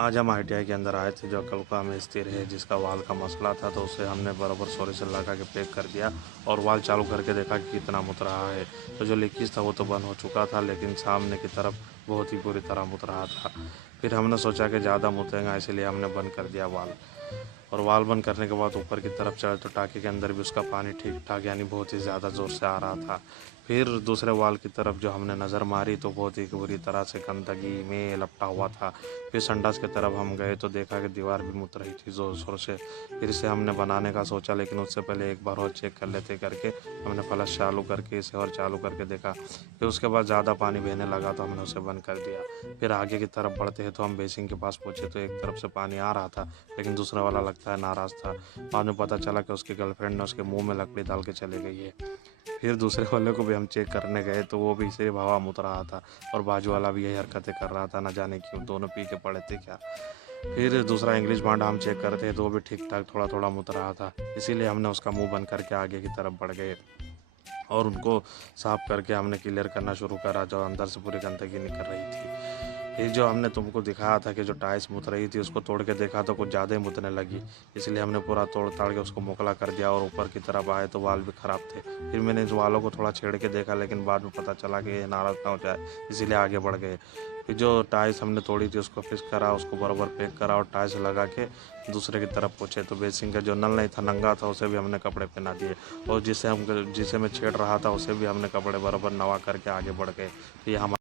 आज हम ITI के अंदर आए थे जो कलका में स्थिर है, जिसका वाल का मसला था, तो उसे हमने बराबर सोरे से लगा के पैक कर दिया और वाल चालू करके देखा कि कितना मुत रहा है। तो जो लीकेज था वो तो बंद हो चुका था, लेकिन सामने की तरफ बहुत ही बुरी तरह मुत रहा था। फिर हमने सोचा कि ज़्यादा मुतेगा, इसलिए हमने बंद कर दिया वाल। और वाल बंद करने के बाद ऊपर की तरफ चढ़े तो टाँके के अंदर भी उसका पानी ठीक ठाक यानी बहुत ही ज़्यादा ज़ोर से आ रहा था। फिर दूसरे वाल की तरफ जो हमने नज़र मारी तो बहुत ही बुरी तरह से गंदगी में लपटा हुआ था। फिर संडास की तरफ हम गए तो देखा कि दीवार भी मुत रही थी ज़ोर शोर से। फिर इसे हमने बनाने का सोचा, लेकिन उससे पहले एक बार और चेक कर लेते करके हमने फ्लश चालू करके इसे और चालू करके देखा। फिर उसके बाद ज़्यादा पानी बहने लगा तो हमने उसे बंद कर दिया। फिर आगे की तरफ बढ़ते हैं तो हम बेसिन के पास पहुँचे तो एक तरफ से पानी आ रहा था, लेकिन दूसरा वाला लगता है नाराज़ था। बाद में पता चला कि उसकी गर्लफ्रेंड ने उसके मुंह में लकड़ी डाल के चली गई है। फिर दूसरे वाले को भी हम चेक करने गए तो वो भी सिर्फ हवा मुत रहा था और बाजू वाला भी यही हरकतें कर रहा था, न जाने क्यों दोनों पी के पड़े थे क्या। फिर दूसरा इंग्लिश भांडा हम चेक करते हैं तो वो भी ठीक ठाक थोड़ा थोड़ा मुत रहा था, इसीलिए हमने उसका मुंह बंद करके आगे की तरफ बढ़ गए और उनको साफ करके हमने क्लियर करना शुरू करा जो अंदर से पूरी गंदगी निकल रही थी। ये जो हमने तुमको दिखाया था कि जो टाइल्स मुत रही थी उसको तोड़ के देखा तो कुछ ज़्यादा ही मुतने लगी, इसलिए हमने पूरा तोड़ ताड़ के उसको मोकला कर दिया और ऊपर की तरफ आए तो वाल भी ख़राब थे। फिर मैंने इस वालों को थोड़ा छेड़ के देखा, लेकिन बाद में पता चला कि ये नाराज़ ना हो जाए, इसीलिए आगे बढ़ गए। फिर जो टाइल्स हमने तोड़ी थी उसको फिक्स करा, उसको बराबर पैक करा और टाइल्स लगा के दूसरे की तरफ पहुँचे तो बेसिन का जो नल नहीं था नंगा था उसे भी हमने कपड़े पहना दिए और जिसे मैं छेड़ रहा था उसे भी हमने कपड़े बराबर नवा करके आगे बढ़ गए। तो ये हम